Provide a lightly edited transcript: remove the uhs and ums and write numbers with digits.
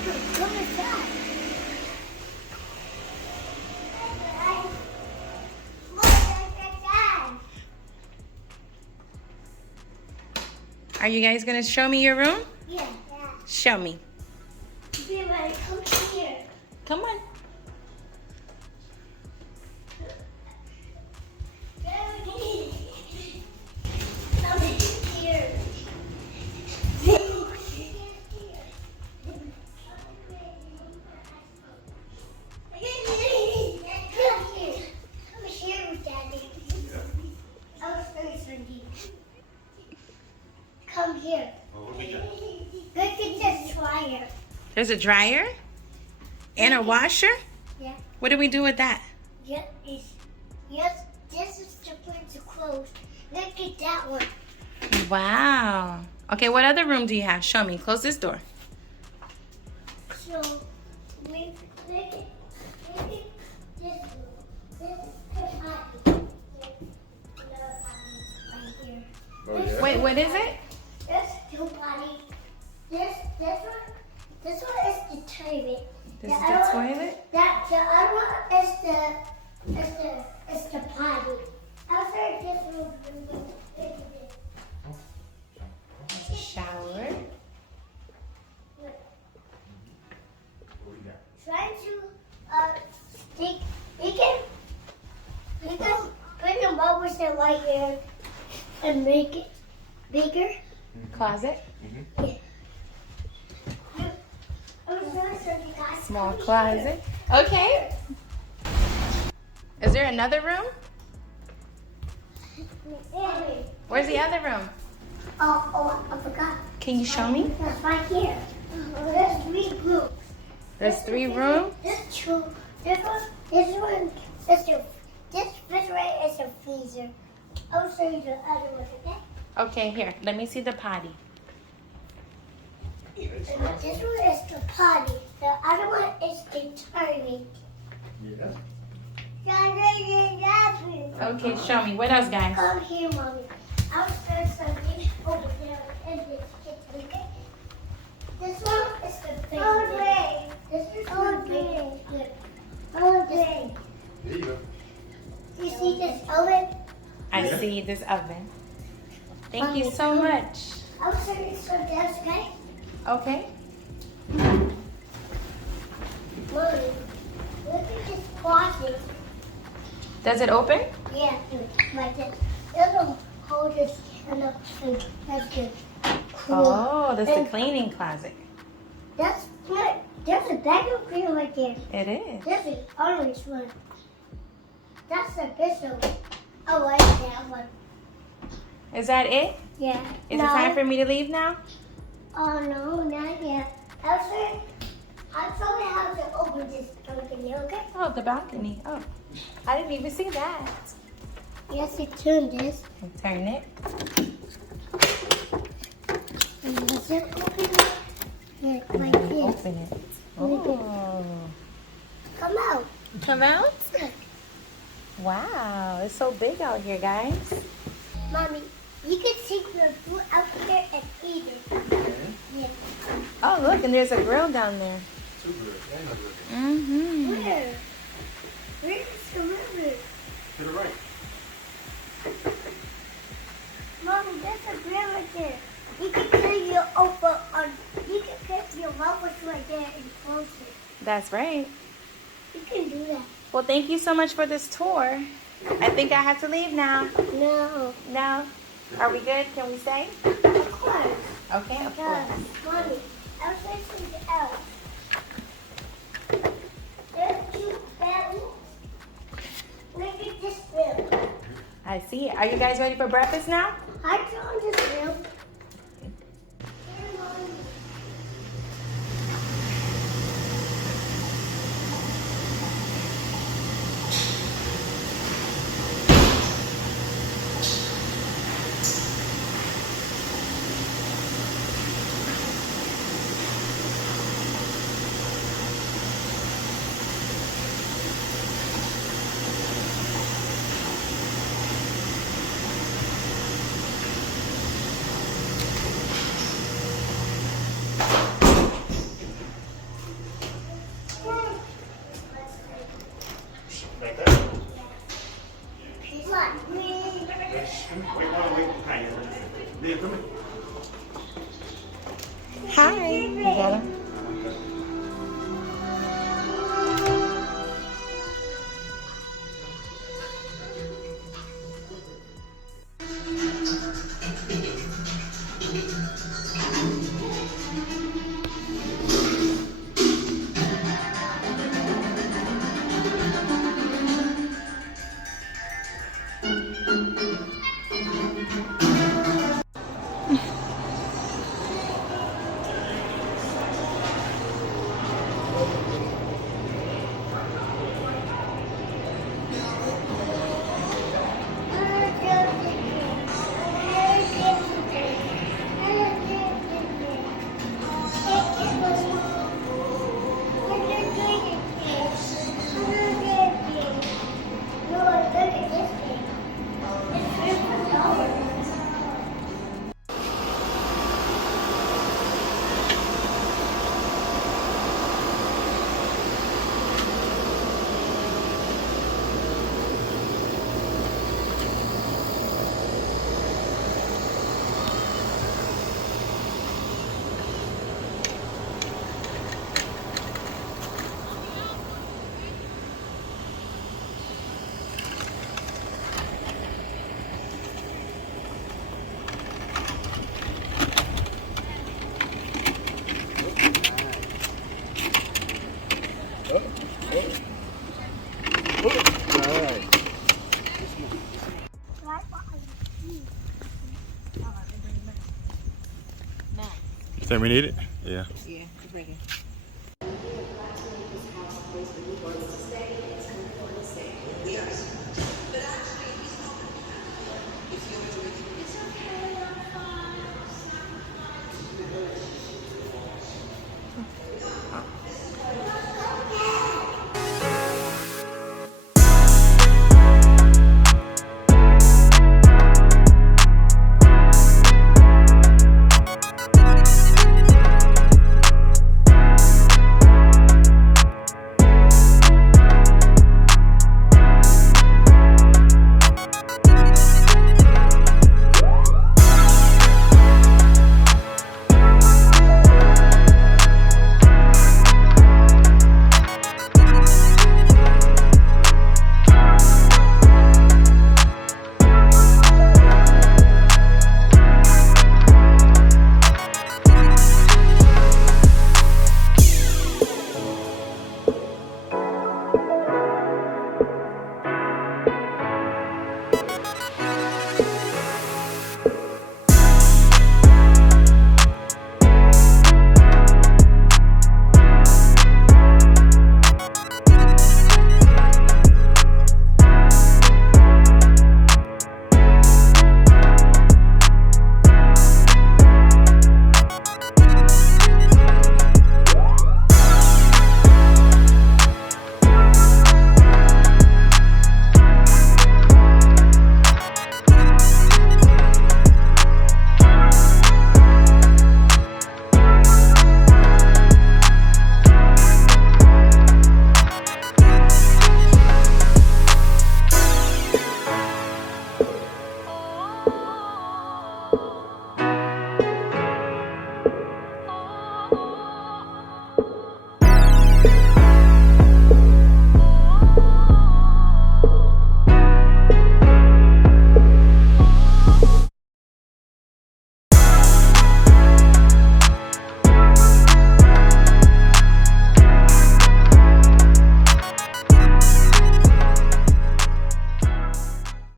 What is that? Are you guys gonna show me your room? Yeah. Show me. Be ready. Come here. Come on. Come here. Come here, Daddy. I was very slinky. Come here. Look at this dryer. There's a dryer and a washer. Yeah. What do we do with that? Yes, this is to put the clothes. Look at that one. Wow. Okay, what other room do you have? Show me. Close this door. So, we look at this room. This is the potty. Another potty right here. Oh, yeah? Wait, what is it? This two potty. This one is the toilet. This is the toilet? The other one is the potty. Outside this room. It's a shower. Trying to stick. We can put the bubbles in right here and make it bigger. Closet. Yeah. I'm sorry, you guys. Small closet. Okay. Is there another room? Where's the other room? Oh, I forgot. Can you show me? That's right here. There's 3 rooms. There's 3 rooms. This two. This one is this refrigerator is a freezer. I'll show you the other one, okay? Okay, here. Let me see the potty. This one is the potty. The other one is the toilet. Yeah. Okay, show me. What else, guys? Come here, Mommy. I'll start something over there in this kitchen, okay? This one is the big one. This is the big one. There you go. You see this oven? I see this oven. Thank you so much. I'll show you some else, okay? Okay. Mommy, look at this closet. Does it open? Yeah, like this. It'll hold this and up to that's good. Cool. Oh, that's the cleaning closet. That's good. There's a bag of cream right there. It is. There's an orange one. That's the bishop. I like that one. Is that it? Yeah. Is it time for me to leave now? Oh no, not yet. I'll show you how to open this balcony, okay? Oh, the balcony. Oh, I didn't even see that. Yes, you turn this. Turn it. And does it open it? Yeah, like this. Open it. Oh. Come out. Come out? Look. Wow, it's so big out here, guys. Mommy, you can take your food out there and eat it. Yeah. Oh, look, and there's a grill down there. Too good. Ain't no good. Mm-hmm. Where? Where's the river? To the right. Mommy, there's a grill right there. You can put your open on. You can put your waffles right there and close it. That's right. You can do that. Well, thank you so much for this tour. I think I have to leave now. No. No? Are we good? Can we stay? Of course. Okay, of course. Mommy, I'll say something else. There's 2 bells. Look at this bill. I see it. Are you guys ready for breakfast now? I found this bill. You got it? Think we need it? Yeah. Yeah, you're ready.